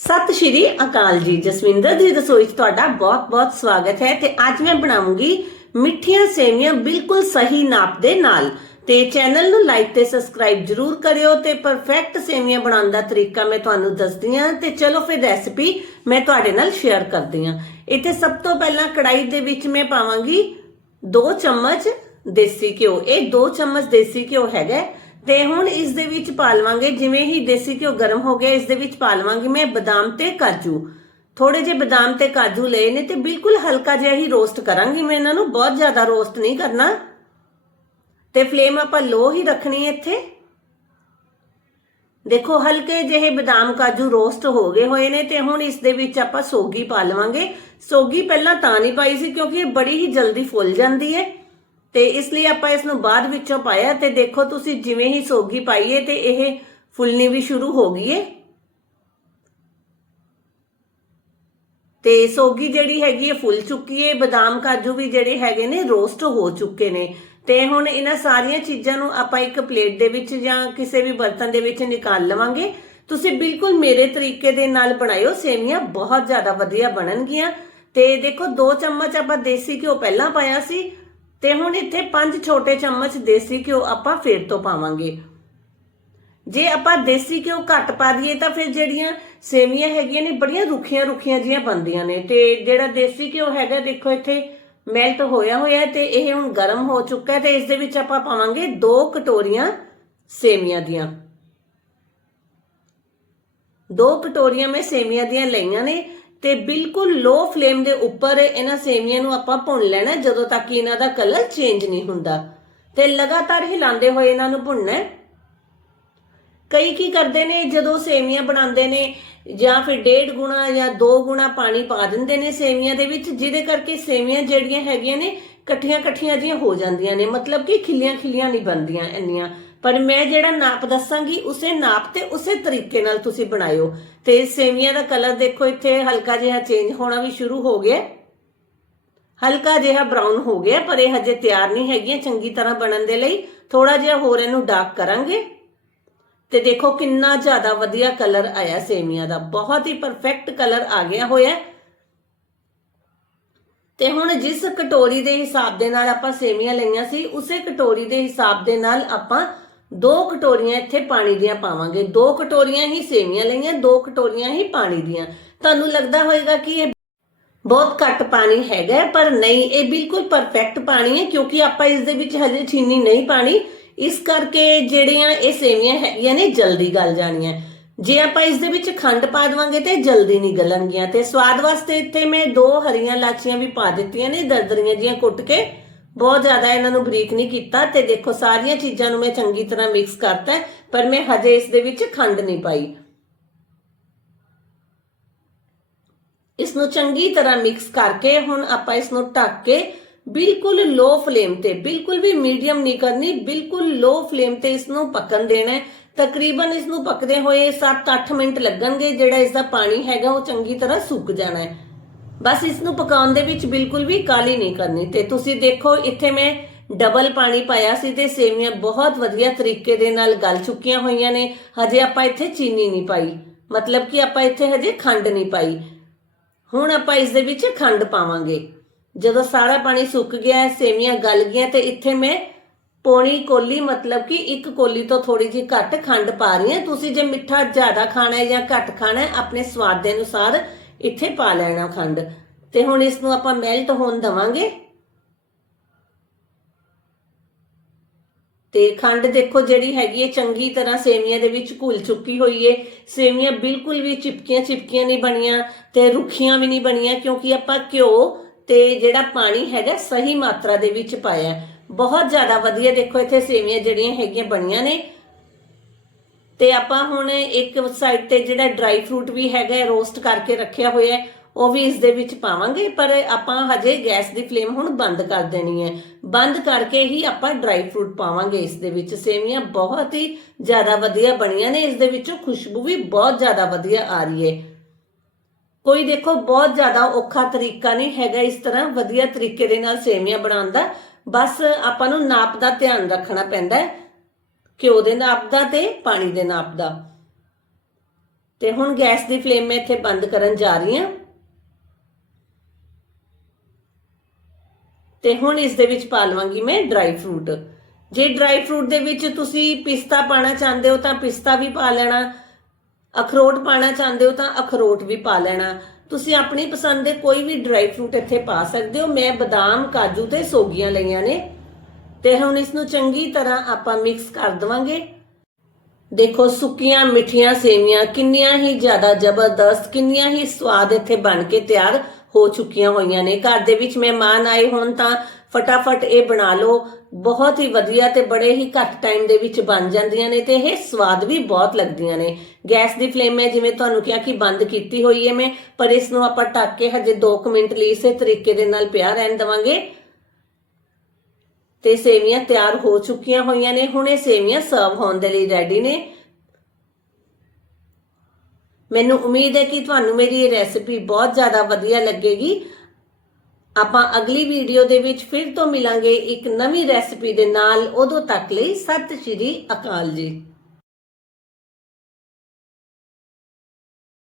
ਸਤਿ ਸ਼੍ਰੀ ਅਕਾਲ ਜੀ, ਜਸਵਿੰਦਰ ਦੀ ਰਸੋਈ 'ਚ ਤੁਹਾਡਾ ਬਹੁਤ-ਬਹੁਤ ਸਵਾਗਤ ਹੈ ਤੇ ਅੱਜ ਮੈਂ ਬਣਾਉਂਗੀ ਮਿੱਠੀਆਂ ਸੇਵੀਆਂ ਬਿਲਕੁਲ ਸਹੀ ਨਾਪ ਦੇ ਨਾਲ। ਤੇ ਚੈਨਲ ਨੂੰ ਲਾਈਕ ਤੇ ਸਬਸਕ੍ਰਾਈਬ ਜਰੂਰ ਕਰਿਓ ਤੇ ਪਰਫੈਕਟ ਸੇਵੀਆਂ ਬਣਾਉਣ ਦਾ ਤਰੀਕਾ ਮੈਂ ਤੁਹਾਨੂੰ ਦੱਸਦੀ ਹਾਂ ਤੇ ਚਲੋ ਫਿਰ ਰੈਸਪੀ ਮੈਂ ਤੁਹਾਡੇ ਨਾਲ ਸ਼ੇਅਰ ਕਰਦੀ ਹਾਂ। ਇੱਥੇ ਸਭ ਤੋਂ ਪਹਿਲਾਂ ਕੜਾਈ ਦੇ ਵਿੱਚ ਮੈਂ ਪਾਵਾਂਗੀ 2 ਚਮਚ ਦੇਸੀ ਘਿਓ। ਇਹ 2 ਚਮਚ ਦੇਸੀ ਘਿਓ ਹੈਗਾ ਤੇ ਹੁਣ ਇਸ ਦੇ ਵਿੱਚ ਪਾ ਲਵਾਂਗੇ ਜਿਵੇਂ ਹੀ ਦੇਸੀ ਘਿਓ ਗਰਮ ਹੋ ਗਿਆ, ਇਸ ਦੇ ਵਿੱਚ ਪਾ ਲਵਾਂਗੀ ਮੈਂ ਬਦਾਮ ਤੇ ਕਾਜੂ। ਥੋੜੇ ਜਿਹੇ ਬਦਾਮ ਤੇ ਕਾਜੂ ਲਏ ਨੇ ਤੇ ਬਿਲਕੁਲ ਹਲਕਾ ਜਿਹਾ ਹੀ ਰੋਸਟ ਕਰਾਂਗੀ ਮੈਂ ਇਹਨਾਂ ਨੂੰ, ਬਹੁਤ ਜ਼ਿਆਦਾ ਰੋਸਟ ਨਹੀਂ ਕਰਨਾ। ਤੇ ਫਲੇਮ ਆਪਾਂ ਲੋ ਹੀ ਰੱਖਣੀ ਹੈ ਇੱਥੇ। ਦੇਖੋ, ਹਲਕੇ ਜਿਹੇ ਬਦਾਮ ਕਾਜੂ ਰੋਸਟ ਹੋ ਗਏ ਹੋਏ ਨੇ ਤੇ ਹੁਣ ਇਸ ਦੇ ਵਿੱਚ ਆਪਾਂ ਸੋਗੀ ਪਾ ਲਵਾਂਗੇ ਸੋਗੀ ਪਹਿਲਾਂ ਤਾਂ ਨਹੀਂ ਪਾਈ ਸੀ ਕਿਉਂਕਿ ਇਹ ਬੜੀ ਹੀ ਜਲਦੀ ਫੁੱਲ ਜਾਂਦੀ ਹੈ। ਤੇ ਇਸ ਲਈ ਆਪਾਂ ਇਸ ਨੂੰ ਬਾਅਦ ਵਿੱਚੋਂ ਪਾਇਆ ਤੇ ਦੇਖੋ ਤੁਸੀਂ ਜਿਵੇਂ ਹੀ ਸੋਗੀ ਪਾਈਏ ਤੇ ਇਹ ਫੁੱਲਣੀ ਵੀ ਸ਼ੁਰੂ ਹੋ ਗਈ ਹੈ ਤੇ ਸੋਗੀ ਜਿਹੜੀ ਹੈਗੀ ਹੈ ਫੁੱਲ ਚੁੱਕੀ ਹੈ ਬਦਾਮ ਕਾਜੂ ਵੀ ਜਿਹੜੇ ਹੈਗੇ ਨੇ ਰੋਸਟ ਹੋ ਚੁੱਕੇ ਨੇ। ਤੇ ਹੁਣ ਇਹਨਾਂ ਸਾਰੀਆਂ ਚੀਜ਼ਾਂ ਨੂੰ ਆਪਾਂ ਇੱਕ ਪਲੇਟ ਦੇ ਵਿੱਚ ਜਾਂ ਕਿਸੇ ਵੀ ਬਰਤਨ ਦੇ ਵਿੱਚ ਨਿਕਾਲ ਲਵਾਂਗੇ। ਤੁਸੀਂ ਬਿਲਕੁਲ ਮੇਰੇ ਤਰੀਕੇ ਦੇ ਨਾਲ ਬਣਾਇਓ ਸੇਵੀਆਂ ਬਹੁਤ ਜ਼ਿਆਦਾ ਵਧੀਆ ਬਣਨਗੀਆਂ। ਤੇ ਦੇਖੋ 2 ਚਮਚ ਆਪਾਂ ਦੇਸੀ ਘਿਓ ਪਹਿਲਾਂ ਪਾਇਆ ਸੀ ਤੇ ਹੁਣ ਇੱਥੇ 5 ਛੋਟੇ ਚਮਚ ਦੇਸੀ ਘਿਓ ਆਪਾਂ ਫੇਰ ਤੋਂ ਪਾਵਾਂਗੇ। ਜੇ ਆਪਾਂ ਦੇਸੀ ਘਿਓ ਘੱਟ ਪਾ ਦਈਏ ਤਾਂ ਫਿਰ ਜਿਹੜੀਆਂ ਸੇਵੀਆਂ ਹੈਗੀਆਂ ਨੇ ਬੜੀਆਂ ਰੁੱਖੀਆਂ ਰੁੱਖੀਆਂ ਜੀਆਂ ਬਣਦੀਆਂ ਨੇ ਤੇ ਜਿਹੜਾ ਦੇਸੀ ਘਿਓ ਹੈਗਾ ਦੇਖੋ ਇੱਥੇ ਮੈਲਟ ਹੋਇਆ ਹੋਇਆ ਤੇ ਇਹ ਹੁਣ ਗਰਮ ਹੋ ਚੁੱਕਾ ਹੈ ਤੇ ਇਸ ਦੇ ਵਿੱਚ ਆਪਾਂ ਪਾਵਾਂਗੇ 2 ਕਟੋਰੀਆਂ ਸੇਵੀਆਂ ਦੀਆਂ। ਦੋ ਕਟੋਰੀਆਂ ਮੈਂ ਸੇਵੀਆਂ ਦੀਆਂ ਲਈਆਂ ਨੇ ਤੇ ਬਿਲਕੁਲ ਲੋ ਫਲੇਮ ਦੇ ਉੱਪਰ ਇਹਨਾਂ ਸੇਵੀਆਂ ਨੂੰ ਆਪਾਂ ਭੁੰਨ ਲੈਣਾ ਜਦੋਂ ਤੱਕ ਕਿ ਇਹਨਾਂ ਦਾ ਕਲਰ ਚੇਂਜ ਨਹੀਂ ਹੁੰਦਾ। ਤੇ ਲਗਾਤਾਰ ਹਿਲਾਉਂਦੇ ਹੋਏ ਇਹਨਾਂ ਨੂੰ ਭੁੰਨਣਾ ਹੈ। ਕਈ ਕੀ ਕਰਦੇ ਨੇ, ਜਦੋਂ ਸੇਵੀਆਂ ਬਣਾਉਂਦੇ ਨੇ ਜਾਂ ਫਿਰ ਡੇਢ ਗੁਣਾ ਜਾਂ 2 ਗੁਣਾ ਪਾਣੀ ਪਾ ਦਿੰਦੇ ਨੇ ਸੇਵੀਆਂ ਦੇ ਵਿੱਚ, ਜਿਹਦੇ ਕਰਕੇ ਸੇਵੀਆਂ ਜਿਹੜੀਆਂ ਹੈਗੀਆਂ ਨੇ ਇਕੱਠੀਆਂ ਇਕੱਠੀਆਂ ਜੀਆਂ ਹੋ ਜਾਂਦੀਆਂ ਨੇ। ਮਤਲਬ ਕਿ ਖਿੱਲੀਆਂ ਖਿੱਲੀਆਂ ਨਹੀਂ ਬਣਦੀਆਂ ਇੰਨੀਆਂ। ਪਰ ਮੈਂ ਜਿਹੜਾ ਨਾਪ ਦੱਸਾਂਗੀ, ਉਸੇ ਨਾਪ ਤੇ ਉਸੇ ਤਰੀਕੇ ਨਾਲ ਤੁਸੀਂ ਬਣਾਇਓ। ਤੇ ਸੇਵੀਆਂ ਦਾ ਕਲਰ ਦੇਖੋ ਇੱਥੇ, ਹਲਕਾ ਜਿਹਾ ਚੇਂਜ ਹੋਣਾ ਵੀ ਸ਼ੁਰੂ ਹੋ ਗਿਆ। ਹਲਕਾ ਜਿਹਾ ਬਰਾਊਨ ਹੋ ਗਿਆ, ਪਰ ਇਹ ਹਜੇ ਤਿਆਰ ਨਹੀਂ ਹੈਗੀਆਂ ਚੰਗੀ ਤਰ੍ਹਾਂ ਬਣਨ ਦੇ ਲਈ। ਥੋੜਾ ਜਿਹਾ ਹੋਰ ਇਹਨੂੰ ਡਾਰਕ ਕਰਾਂਗੇ। ਤੇ ਦੇਖੋ ਕਿੰਨਾ ਜ਼ਿਆਦਾ ਵਧੀਆ ਕਲਰ ਆਇਆ ਸੇਮੀਆਂ ਦਾ। ਬਹੁਤ ਹੀ ਪਰਫੈਕਟ ਕਲਰ ਆ ਗਿਆ ਹੋਇਆ। ਤੇ ਹੁਣ ਜਿਸ ਕਟੋਰੀ ਦੇ ਹਿਸਾਬ ਦੇ ਨਾਲ ਆਪਾਂ ਸੇਮੀਆਂ ਲਈਆਂ ਸੀ, ਉਸੇ ਕਟੋਰੀ ਦੇ ਹਿਸਾਬ ਦੇ ਨਾਲ ਆਪਾਂ ਦੋ ਕਟੋਰੀਆਂ ਇੱਥੇ ਪਾਣੀ ਦੀਆਂ ਪਾਵਾਂਗੇ। ਦੋ ਕਟੋਰੀਆਂ ਹੀ ਸੇਵੀਆਂ ਲਈਆਂ, ਦੋ ਕਟੋਰੀਆਂ ਹੀ ਪਾਣੀ ਦੀਆਂ। ਤੁਹਾਨੂੰ ਲੱਗਦਾ ਹੋਵੇਗਾ ਕਿ ਇਹ ਬਹੁਤ ਘੱਟ ਪਾਣੀ ਹੈਗਾ, ਪਰ ਨਹੀਂ, ਇਹ ਬਿਲਕੁਲ ਪਰਫੈਕਟ ਪਾਣੀ ਹੈ, ਕਿਉਂਕਿ ਆਪਾਂ ਇਸ ਦੇ ਵਿੱਚ ਹਜੇ ਚੀਨੀ ਨਹੀਂ ਪਾਣੀ। ਇਸ ਕਰਕੇ ਜਿਹੜੀਆਂ ਇਹ ਸੇਵੀਆਂ ਹੈਗੀਆਂ ਨੇ, ਜਲਦੀ ਗਲ ਜਾਣੀਆਂ। ਜੇ ਆਪਾਂ ਇਸ ਦੇ ਵਿੱਚ ਖੰਡ ਪਾ ਦੇਵਾਂਗੇ ਤੇ ਜਲਦੀ ਨਹੀਂ ਗਲਣਗੀਆਂ। ਤੇ ਸਵਾਦ ਵਾਸਤੇ ਇੱਥੇ ਮੈਂ ਦੋ ਹਰੀਆਂ ਲਾਚੀਆਂ ਵੀ ਪਾ ਦਿੱਤੀਆਂ ਨੇ, ਦਰਦਰੀਆਂ ਜੀਆਂ ਕੁੱਟ ਕੇ। ਬਹੁਤ ਜ਼ਿਆਦਾ ਇਹਨਾਂ ਨੂੰ ਬਰੀਕ ਨਹੀਂ ਕੀਤਾ ਤੇ ਦੇਖੋ ਸਾਰੀਆਂ ਚੀਜ਼ਾਂ ਨੂੰ ਮੈਂ ਚੰਗੀ ਤਰ੍ਹਾਂ ਮਿਕਸ ਕਰਤਾ ਪਰ ਮੈਂ ਹਜੇ ਇਸ ਦੇ ਵਿੱਚ ਖੰਡ ਨਹੀਂ ਪਾਈ। ਇਸ ਨੂੰ ਚੰਗੀ ਤਰ੍ਹਾਂ ਮਿਕਸ ਕਰਕੇ ਹੁਣ ਆਪਾਂ ਇਸ ਨੂੰ ਢੱਕ ਕੇ ਬਿਲਕੁਲ ਲੋ ਫਲੇਮ ਤੇ, ਬਿਲਕੁਲ ਵੀ ਮੀਡੀਅਮ ਨਹੀਂ ਕਰਨੀ, ਬਿਲਕੁਲ ਲੋ ਫਲੇਮ ਤੇ ਇਸ ਨੂੰ ਪੱਕਣ ਦੇਣਾ ਹੈ। ਤਕਰੀਬਨ ਇਸ ਨੂੰ ਪੱਕਦੇ ਹੋਏ 7-8 ਮਿੰਟ ਲੱਗਣਗੇ, ਜਿਹੜਾ ਇਸ ਦਾ ਪਾਣੀ ਹੈਗਾ ਉਹ ਚੰਗੀ ਤਰ੍ਹਾਂ ਸੁੱਕ ਜਾਣਾ ਹੈ। ਬਸ ਇਸ ਨੂੰ ਪਕਾਉਣ ਦੇ ਵਿੱਚ ਬਿਲਕੁਲ ਵੀ ਕਾਲੀ ਨਹੀਂ ਕਰਨੀ। ਤੇ ਤੁਸੀਂ ਦੇਖੋ, ਇੱਥੇ ਮੈਂ ਡਬਲ ਪਾਣੀ ਪਾਇਆ ਸੀ ਤੇ ਸੇਵੀਆਂ ਬਹੁਤ ਵਧੀਆ ਤਰੀਕੇ ਦੇ ਨਾਲ ਗਲ ਚੁੱਕੀਆਂ ਹੋਈਆਂ ਨੇ। ਹਜੇ ਆਪਾਂ ਇੱਥੇ ਚੀਨੀ ਨਹੀਂ ਪਾਈ। ਮਤਲਬ ਕਿ ਆਪਾਂ ਇੱਥੇ ਹਜੇ ਖੰਡ ਨਹੀਂ ਪਾਈ। ਹੁਣ ਆਪਾਂ ਇਸ ਦੇ ਵਿੱਚ ਖੰਡ ਪਾਵਾਂਗੇ। ਜਦੋਂ ਸਾਰਾ ਪਾਣੀ ਸੁੱਕ ਗਿਆ ਹੈ ਸੇਵੀਆਂ ਗਲ ਗਈਆਂ ਤੇ ਇੱਥੇ ਮੈਂ ਪੌਣੀ ਕੋਲੀ, ਮਤਲਬ ਕਿ ਇੱਕ ਕੋਲੀ ਤੋਂ ਥੋੜੀ ਜਿਹੀ ਘੱਟ ਖੰਡ ਪਾ ਰਹੀ ਹਾਂ। ਤੁਸੀਂ ਜੇ ਮਿੱਠਾ ਜ਼ਿਆਦਾ ਖਾਣਾ ਹੈ ਜਾਂ ਘੱਟ ਖਾਣਾ ਹੈ, ਆਪਣੇ ਸਵਾਦ ਦੇ ਅਨੁਸਾਰ ਇੱਥੇ ਪਾ ਲੈਣਾ ਖੰਡ। ਤੇ ਹੁਣ ਇਸ ਨੂੰ ਆਪਾਂ ਮੈਲਟ ਹੋਣ ਦਵਾਂਗੇ। ਤੇ ਖੰਡ ਦੇਖੋ ਜਿਹੜੀ ਹੈਗੀ ਹੈ, ਚੰਗੀ ਤਰ੍ਹਾਂ ਸੇਵੀਆਂ ਦੇ ਵਿੱਚ ਘੁਲ ਚੁੱਕੀ ਹੋਈ ਹੈ। ਸੇਵੀਆਂ ਬਿਲਕੁਲ ਵੀ ਚਿਪਕੀਆਂ ਚਿਪਕੀਆਂ ਨਹੀਂ ਬਣੀਆਂ ਤੇ ਰੁੱਖੀਆਂ ਵੀ ਨਹੀਂ ਬਣੀਆਂ ਕਿਉਂਕਿ ਆਪਾਂ ਘਿਓ ਤੇ ਜਿਹੜਾ ਪਾਣੀ ਹੈਗਾ ਸਹੀ ਮਾਤਰਾ ਦੇ ਵਿੱਚ ਪਾਇਆ। ਬਹੁਤ ਜ਼ਿਆਦਾ ਵਧੀਆ ਦੇਖੋ ਇੱਥੇ ਸੇਵੀਆਂ ਜਿਹੜੀਆਂ ਹੈਗੀਆਂ ਬਣੀਆਂ ਨੇ। ਤੇ ਆਪਾਂ ਹੁਣ ਇੱਕ ਸਾਈਡ ਤੇ ਜਿਹੜਾ ਡਰਾਈ ਫਰੂਟ ਵੀ ਹੈਗਾ ਰੋਸਟ ਕਰਕੇ ਰੱਖਿਆ ਹੋਇਆ ਉਹ ਵੀ ਇਸ ਦੇ ਵਿੱਚ ਪਾਵਾਂਗੇ, ਪਰ ਆਪਾਂ ਹਜੇ ਗੈਸ ਦੀ ਫਲੇਮ ਹੁਣ ਬੰਦ ਕਰ ਦੇਣੀ ਹੈ। ਬੰਦ ਕਰਕੇ ਹੀ ਆਪਾਂ ਡਰਾਈ ਫਰੂਟ ਪਾਵਾਂਗੇ ਇਸ ਦੇ ਵਿੱਚ। ਸੇਵੀਆਂ ਬਹੁਤ ਹੀ ਜ਼ਿਆਦਾ ਵਧੀਆ ਬਣੀਆਂ ਨੇ, ਇਸ ਦੇ ਵਿੱਚੋਂ ਖੁਸ਼ਬੂ ਵੀ ਬਹੁਤ ਜ਼ਿਆਦਾ ਵਧੀਆ ਆ ਰਹੀ ਹੈ। ਕੋਈ ਦੇਖੋ, ਬਹੁਤ ਜ਼ਿਆਦਾ ਔਖਾ ਤਰੀਕਾ ਨਹੀਂ ਹੈਗਾ ਇਸ ਤਰ੍ਹਾਂ ਵਧੀਆ ਤਰੀਕੇ ਦੇ ਨਾਲ ਸੇਵੀਆਂ ਬਣਾਉਣ ਦਾ। ਬਸ ਆਪਾਂ ਨੂੰ ਨਾਪ ਦਾ ਧਿਆਨ ਰੱਖਣਾ ਪੈਂਦਾ ਹੈ। ਘਿਓ ਦੇ ਨਾਪ ਦਾ ਤੇ ਪਾਣੀ ਦੇ ਨਾਪ ਦਾ। ਤੇ ਹੁਣ ਗੈਸ ਦੀ ਫਲੇਮ ਮੈਂ ਇੱਥੇ ਬੰਦ ਕਰਨ ਜਾ ਰਹੀ ਹਾਂ। ਤੇ ਹੁਣ ਇਸ ਦੇ ਵਿੱਚ ਪਾ ਲਵਾਂਗੀ ਮੈਂ ਡਰਾਈ ਫਰੂਟ ਜੇ ਡਰਾਈ ਫਰੂਟ ਦੇ ਵਿੱਚ ਤੁਸੀਂ ਪਿਸਤਾ ਪਾਣਾ ਚਾਹੁੰਦੇ ਹੋ ਤਾਂ ਪਿਸਤਾ ਵੀ ਪਾ ਲੈਣਾ, ਅਖਰੋਟ ਪਾਣਾ ਚਾਹੁੰਦੇ ਹੋ ਤਾਂ ਅਖਰੋਟ ਵੀ ਪਾ ਲੈਣਾ। ਤੁਸੀਂ ਆਪਣੀ ਪਸੰਦ ਦੇ ਕੋਈ ਵੀ ਡਰਾਈ ਫਰੂਟ ਇੱਥੇ ਪਾ ਸਕਦੇ ਹੋ। ਮੈਂ ਬਦਾਮ, ਕਾਜੂ ਤੇ ਸੋਗੀਆਂ ਲਈਆਂ ਨੇ। ਤੇ ਹੁਣ ਇਸ ਨੂੰ ਚੰਗੀ ਤਰ੍ਹਾਂ ਆਪਾਂ ਮਿਕਸ ਕਰ ਦਵਾਂਗੇ। ਦੇਖੋ, ਸੁੱਕੀਆਂ ਮਿੱਠੀਆਂ ਸੇਵੀਆਂ ਕਿੰਨੀਆਂ ਹੀ ਜ਼ਿਆਦਾ ਜ਼ਬਰਦਸਤ, ਕਿੰਨੀਆਂ ਹੀ ਸਵਾਦ ਇੱਥੇ ਬਣ ਕੇ ਤਿਆਰ ਹੋ ਚੁੱਕੀਆਂ ਹੋਈਆਂ ਨੇ। ਘਰ ਦੇ ਵਿੱਚ ਮਹਿਮਾਨ ਆਏ ਹੋਣ ਤਾਂ ਫਟਾਫਟ ਇਹ ਬਣਾ ਲਓ। ਬਹੁਤ ਹੀ ਵਧੀਆ ਤੇ ਬੜੇ ਹੀ ਘੱਟ ਟਾਈਮ ਦੇ ਵਿੱਚ ਬਣ ਜਾਂਦੀਆਂ ਨੇ ਤੇ ਇਹ ਸਵਾਦ ਵੀ ਬਹੁਤ ਲੱਗਦੀਆਂ ਨੇ। ਗੈਸ ਦੀ ਫਲੇਮ ਮੈਂ ਜਿਵੇਂ ਤੁਹਾਨੂੰ ਕਿਹਾ ਕਿ ਬੰਦ ਕੀਤੀ ਹੋਈ ਹੈ ਮੈਂ, ਪਰ ਇਸ ਨੂੰ ਆਪਾਂ ਢੱਕ ਕੇ ਹਜੇ 2 ਮਿੰਟ ਲਈ ਇਸੇ ਤਰੀਕੇ ਦੇ ਨਾਲ ਪਿਆ ਰਹਿਣ ਦਵਾਂਗੇ। ਤੇ ਸੇਵੀਆਂ ਤਿਆਰ ਹੋ ਚੁੱਕੀਆਂ ਹੋਈਆਂ ਨੇ। ਹੁਣ ਇਹ ਸੇਵੀਆਂ ਸਰਵ ਹੋਣ ਦੇ ਲਈ ਰੈਡੀ ਨੇ। ਮੈਨੂੰ ਉਮੀਦ ਹੈ ਕਿ ਤੁਹਾਨੂੰ ਮੇਰੀ ਇਹ ਰੈਸਿਪੀ ਬਹੁਤ ਜ਼ਿਆਦਾ ਵਧੀਆ ਲੱਗੇਗੀ। ਆਪਾਂ ਅਗਲੀ ਵੀਡੀਓ ਦੇ ਵਿੱਚ ਫਿਰ ਤੋਂ ਮਿਲਾਂਗੇ ਇੱਕ ਨਵੀਂ ਰੈਸਿਪੀ ਦੇ ਨਾਲ। ਉਦੋਂ ਤੱਕ ਲਈ ਸਤਿ ਸ਼੍ਰੀ ਅਕਾਲ ਜੀ।